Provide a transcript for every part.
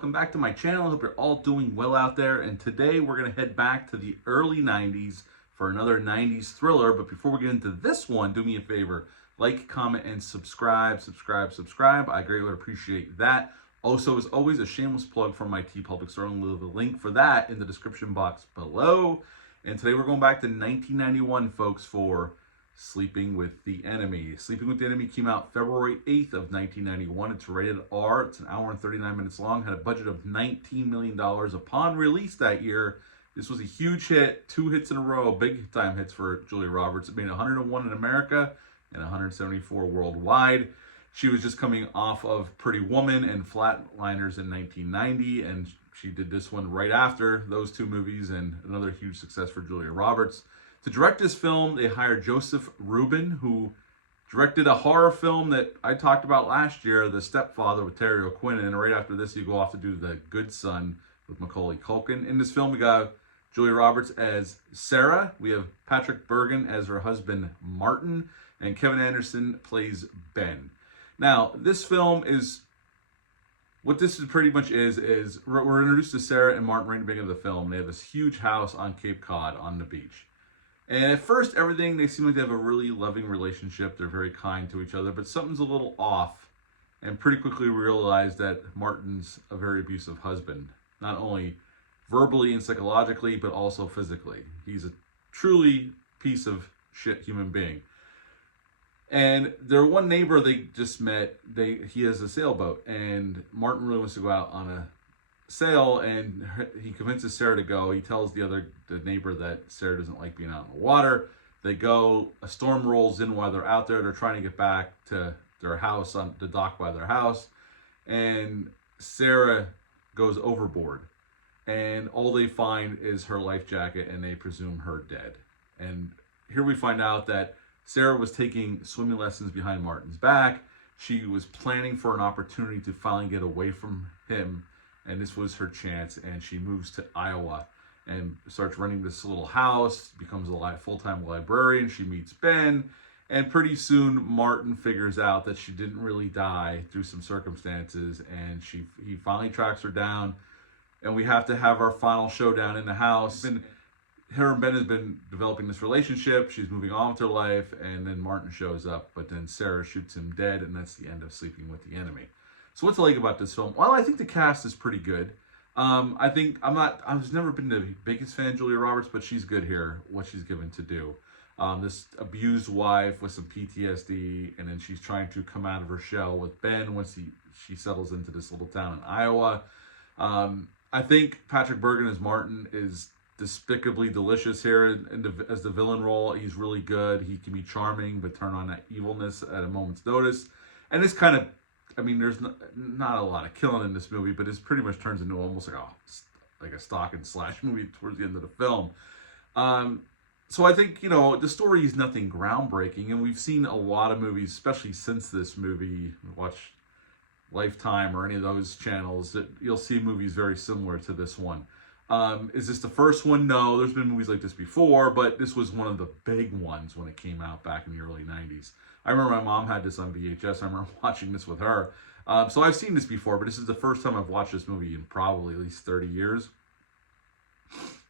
welcome back to my channel. Hope you're all doing well out there. And today we're going to head back to the early 90s for another 90s thriller. But before we get into this one, do me a favor, like, comment, and subscribe. I greatly would appreciate that. Also, as always, a shameless plug from my TeePublic store. I'll leave a link for that in the description box below. And today we're going back to 1991, folks, for Sleeping with the Enemy. Sleeping with the Enemy came out February 8th of 1991. It's rated R. It's an hour and 39 minutes long. Had a budget of $19 million upon release that year. This was a huge hit. 2 hits in a row. Big time hits for Julia Roberts. It made 101 in America and 174 worldwide. She was just coming off of Pretty Woman and Flatliners in 1990, and she did this one right after those two movies, and another huge success for Julia Roberts. To direct this film, they hired Joseph Rubin, who directed a horror film that I talked about last year, The Stepfather with Terry O'Quinn, and right after this, you go off to do The Good Son with Macaulay Culkin. In this film, we got Julia Roberts as Sarah. We have Patrick Bergin as her husband, Martin, and Kevin Anderson plays Ben. Now, this film is, what this is pretty much is we're introduced to Sarah and Martin right in the beginning of the film. They have this huge house on Cape Cod on the beach. And at first, everything, they seem like they have a really loving relationship. They're very kind to each other, but something's a little off. And pretty quickly we realize that Martin's a very abusive husband, not only verbally and psychologically, but also physically. He's a truly piece of shit human being. And their one neighbor they just met, he has a sailboat, and Martin really wants to go out on a sail, and he convinces Sarah to go. He tells the neighbor that Sarah doesn't like being out in the water. They go, a storm rolls in while they're out there. They're trying to get back to their house, on the dock by their house, and Sarah goes overboard, and all they find is her life jacket, and they presume her dead. And here we find out that Sarah was taking swimming lessons behind Martin's back. She was planning for an opportunity to finally get away from him, and this was her chance. And she moves to Iowa and starts running this little house, becomes a full-time librarian. She meets Ben, and pretty soon Martin figures out that she didn't really die through some circumstances, and he finally tracks her down, and we have to have our final showdown in the house. Her and Ben has been developing this relationship. She's moving on with her life, and then Martin shows up, but then Sarah shoots him dead, and that's the end of Sleeping with the Enemy. So what's I like about this film? Well, I think the cast is pretty good. I've never been the biggest fan of Julia Roberts, but she's good here, what she's given to do. This abused wife with some PTSD, and then she's trying to come out of her shell with Ben once she settles into this little town in Iowa. I think Patrick Bergin as Martin is despicably delicious here as the villain role. He's really good. He can be charming, but turn on that evilness at a moment's notice. And this kind of, there's not a lot of killing in this movie, but it pretty much turns into almost like a stalk and slash movie towards the end of the film. So I think, the story is nothing groundbreaking, and we've seen a lot of movies, especially since this movie. Watch Lifetime or any of those channels, that you'll see movies very similar to this one. Is this the first one? No, there's been movies like this before, but this was one of the big ones when it came out back in the early 90s. I remember my mom had this on VHS. I remember watching this with her. So I've seen this before, but this is the first time I've watched this movie in probably at least 30 years.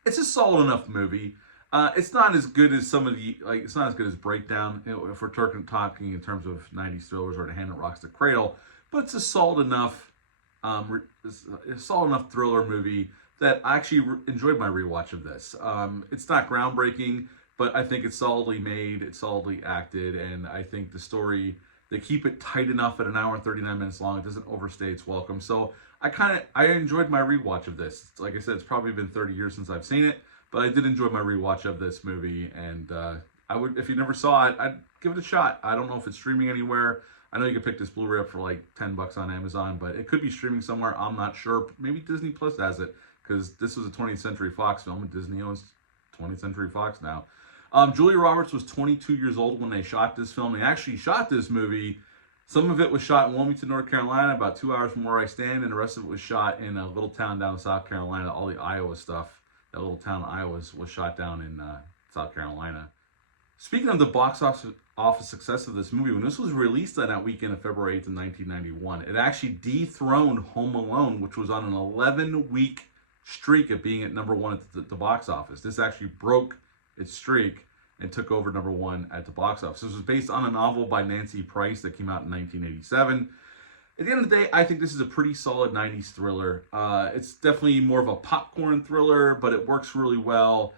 It's a solid enough movie. It's not as good as it's not as good as Breakdown, if we're talking in terms of 90s thrillers, or The Hand That Rocks the Cradle, but it's a solid enough thriller movie that I actually enjoyed my rewatch of this. It's not groundbreaking, but I think it's solidly made, it's solidly acted, and I think the story, they keep it tight enough at an hour and 39 minutes long. It doesn't overstay its welcome. So I enjoyed my rewatch of this. Like I said, it's probably been 30 years since I've seen it, but I did enjoy my rewatch of this movie, and I would, if you never saw it, I'd give it a shot. I don't know if it's streaming anywhere. I know you can pick this Blu-ray up for like $10 on Amazon, but it could be streaming somewhere. I'm not sure. Maybe Disney Plus has it, because this was a 20th Century Fox film, and Disney owns 20th Century Fox now. Julia Roberts was 22 years old when they shot this film. They actually shot this movie. Some of it was shot in Wilmington, North Carolina, about 2 hours from where I stand, and the rest of it was shot in a little town down in South Carolina. All the Iowa stuff, that little town Iowa was shot down in South Carolina. Speaking of the box off the success of this movie. When this was released on that weekend of February 8th, 1991, it actually dethroned Home Alone, which was on an 11-week streak of being at number one at the box office. This actually broke its streak and took over number one at the box office. This was based on a novel by Nancy Price that came out in 1987. At the end of the day, I think this is a pretty solid 90s thriller. It's definitely more of a popcorn thriller, but it works really well.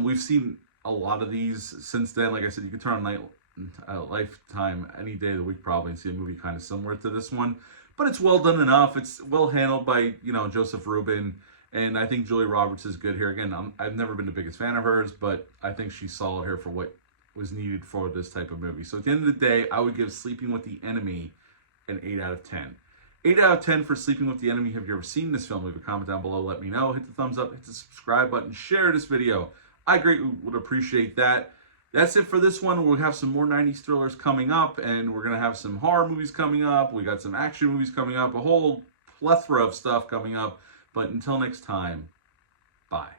We've seen a lot of these since then. Like I said, you can turn on Lifetime any day of the week probably and see a movie kind of similar to this one. But it's well done enough. It's well handled by, Joseph Rubin. And I think Julia Roberts is good here. Again, I've never been the biggest fan of hers, but I think she's solid here for what was needed for this type of movie. So at the end of the day, I would give Sleeping with the Enemy an 8 out of 10. 8 out of 10 for Sleeping with the Enemy. Have you ever seen this film? Leave a comment down below. Let me know. Hit the thumbs up. Hit the subscribe button. Share this video. I greatly would appreciate that. That's it for this one. We'll have some more 90s thrillers coming up, and we're going to have some horror movies coming up. We got some action movies coming up. A whole plethora of stuff coming up. But until next time, bye.